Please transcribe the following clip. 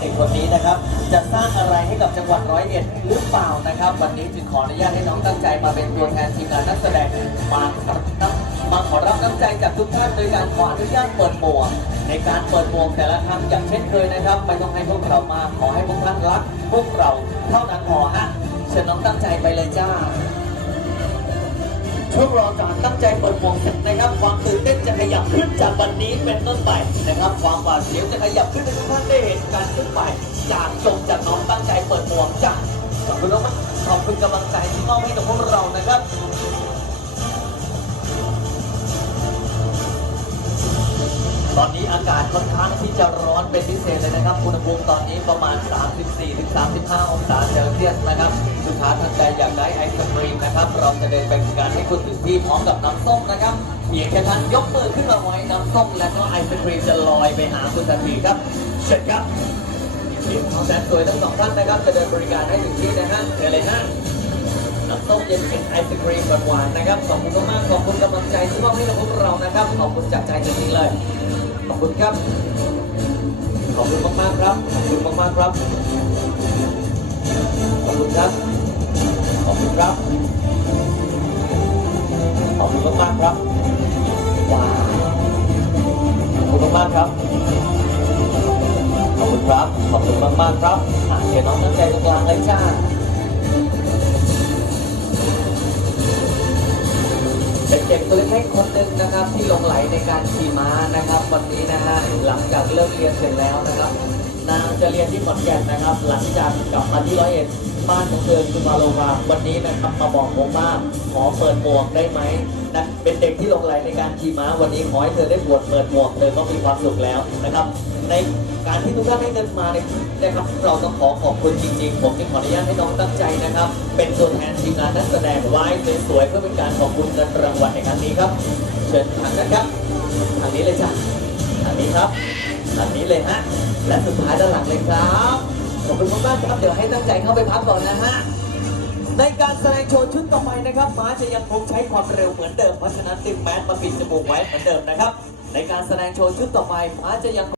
เด็กคนนี้นะครับจะสร้างอะไรให้กับจังหวัดร้อยเอ็ดหรือเปล่านะครับ วันนี้จึงขออนุญาตให้น้องตั้งใจมาเป็นตัวแทนทีมงานนักแสดงมาครับมาขอรับน้ำใจจากทุกท่านโดยการขออนุญาตเปิดหมวกในการเปิดหมวกแต่ละครั้งอย่างเช่นเคยนะครับไม่ต้องให้พวกเรามาขอให้พวกท่านรัก พวกเราเท่านั้นพอฮะเชิญน้องตั้งใจไปเลยจ้าช่วงรอการตั้งใจเปิดหมวกเสร็จนะครับ ความตื่นเต้นจะขยับขึ้นจากวันนี้เป็น นะครับความหวาดเสียวจะขยับขึ้นให้ทุกท่านได้เห็นการขึ้นไปจากชมจากน้องตั้งใจเปิดหมวกจ้าขอบคุณมากขอบคุณกำลังใจที่มอบให้กับพวกเรานะครับตอนนี้อากาศค่อนข้างที่จะร้อนเป็นพิเศษเลยนะครับ อุณหภูมิตอนนี้ประมาณ 34-35 องศาเซลเซียสนะครับ ค้าท่านใดอยากได้ไอศครีมนะครับ เราจะเดินไปบริการให้คุณถึงที่พร้อมกับน้ำส้มนะครับเพียงแค่ท่านยกมือขึ้นมาไว้น้ำส้มและก็ไอศครีมจะลอยไปหาคุณทันทีครับเชิญครับทีมของแสนสวยทั้งสองท่านนะครับ จะเดินบริการให้ถึงที่นะฮะเชิญเลยฮะน้ำส้มเย็นเป็นไอศครีมหวานๆนะครับขอบคุณมากๆขอบคุณกำลังใจที่มอบให้กับพวกเรานะครับขอบคุณจากใจจริงๆเลยขอบคุณครับขอบคุณมากๆครับขอบคุณมากๆครับขอบคุณครับ อบคุณครับ ขอบคุณมากๆครับ ว้าวขอบคุณมากๆครับ ขอบคุณครับ ขอบคุณมากๆครับอะเดี๋ยวน้องน้ำใจตรงกลางเลยจ้าเป็นเด็กตัวเล็กๆคนหนึ่งนะครับ ที่หลงไหลในการขี่ม้านะครับ วันนี้นะฮะหลังจากเลิกเรียนเสร็จแล้วนะครับ นางจะเรียนที่ขอนแก่นนะครับ หลังจากกลับมาที่ร้อยเอ็ดบ้านของเธอคือมาโลมาวันนี้นะครับมาบอกผมว่าขอเปิดหมวกได้ไหมนะเป็นเด็กที่หลงไหลในการขี่ม้าวันนี้ขอให้เธอได้บวชเปิดหมวกเธอก็มีความสุขแล้วนะครับ ในการที่ทุกท่านให้เงินมาเนี่ยนะครับ เราต้องขอขอบคุณจริงๆ ผมจึงขออนุญาตให้น้องตั้งใจนะครับ เป็นตัวแทนทีมงานนักแสดงไว้สวยๆเพื่อเป็นการขอบคุณเงินรางวัลในครั้งนี้ครับ เชิญทางนั้นครับทางนี้เลยจ้ะทางนี้ครับ ทางนี้เลยฮะ และสุดท้ายด้านหลังเลยครับ ขอบคุณมากๆครับ เดี๋ยวให้ตั้งใจเข้าไปพักก่อนนะฮะ ในการแสดงโชว์ชุดต่อไปนะครับ ม้าจะยังคงใช้ความเร็วเหมือนเดิม เพราะฉะนั้นติดแมสมาปิดจมูกไว้เหมือนเดิมนะครับ ในการแสดงโชว์ชุดต่อไป ม้าจะยัง